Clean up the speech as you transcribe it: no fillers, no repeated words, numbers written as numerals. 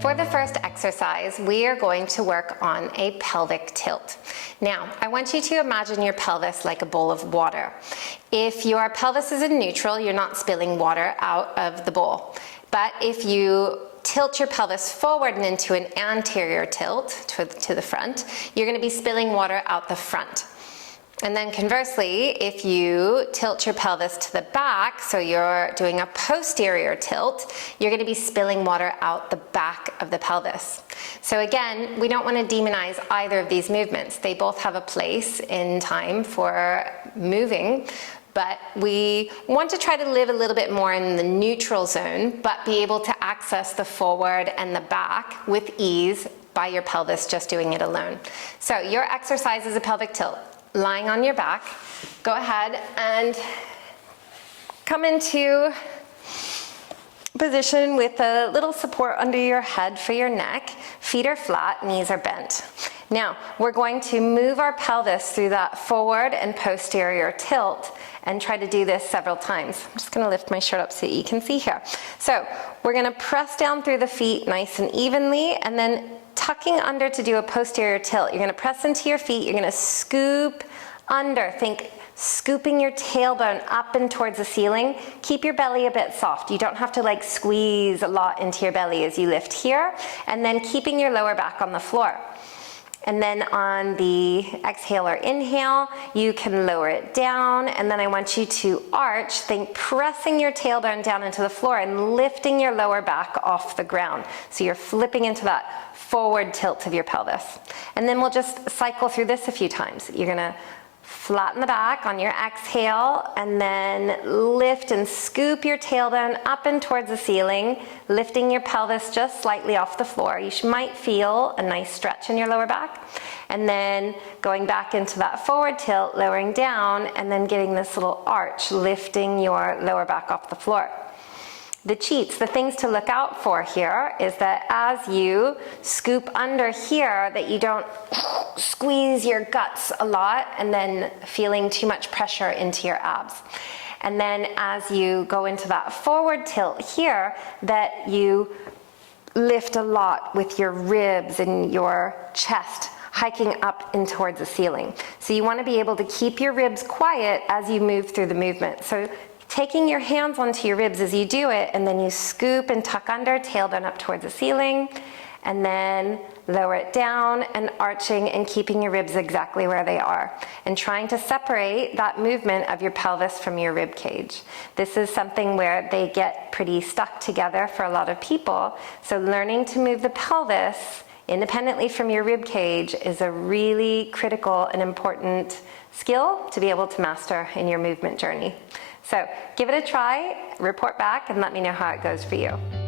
For the first exercise, we are going to work on a pelvic tilt. Now, I want you to imagine your pelvis like a bowl of water. If your pelvis is in neutral, you're not spilling water out of the bowl. But if you tilt your pelvis forward and into an anterior tilt to the front, you're going to be spilling water out the front. And then conversely, if you tilt your pelvis to the back, so you're doing a posterior tilt, you're going to be spilling water out the back of the pelvis. So again, we don't want to demonize either of these movements. They both have a place in time for moving, but we want to try to live a little bit more in the neutral zone, but be able to access the forward and the back with ease by your pelvis just doing it alone. So your exercise is a pelvic tilt. Lying on your back, go ahead and come into position with a little support under your head for your neck. Feet are flat, knees are bent. Now, we're going to move our pelvis through that forward and posterior tilt and try to do this several times. I'm just going to lift my shirt up so that you can see here. So, we're going to press down through the feet nice and evenly, and then tucking under to do a posterior tilt. You're going to press into your feet, you're going to scoop under. Think scooping your tailbone up and towards the ceiling. Keep your belly a bit soft. You don't have to like squeeze a lot into your belly as you lift here, and then keeping your lower back on the floor. And then on the exhale or inhale, you can lower it down, and then I want you to arch, think pressing your tailbone down into the floor and lifting your lower back off the ground. So you're flipping into that forward tilt of your pelvis. And then we'll just cycle through this a few times. You're gonna flatten the back on your exhale, and then lift and scoop your tailbone up and towards the ceiling, lifting your pelvis just slightly off the floor. You might feel a nice stretch in your lower back. And then going back into that forward tilt, lowering down, and then getting this little arch, lifting your lower back off the floor. The cheats, the things to look out for here is that as you scoop under here, that you don't squeeze your guts a lot and then feeling too much pressure into your abs. And then as you go into that forward tilt here, that you lift a lot with your ribs and your chest hiking up and towards the ceiling. So you want to be able to keep your ribs quiet as you move through the movement. So taking your hands onto your ribs as you do it, and then you scoop and tuck under, tailbone up towards the ceiling, and then lower it down and arching and keeping your ribs exactly where they are, and trying to separate that movement of your pelvis from your rib cage. This is something where they get pretty stuck together for a lot of people, so learning to move the pelvis independently from your rib cage is a really critical and important skill to be able to master in your movement journey. So give it a try, report back, and let me know how it goes for you.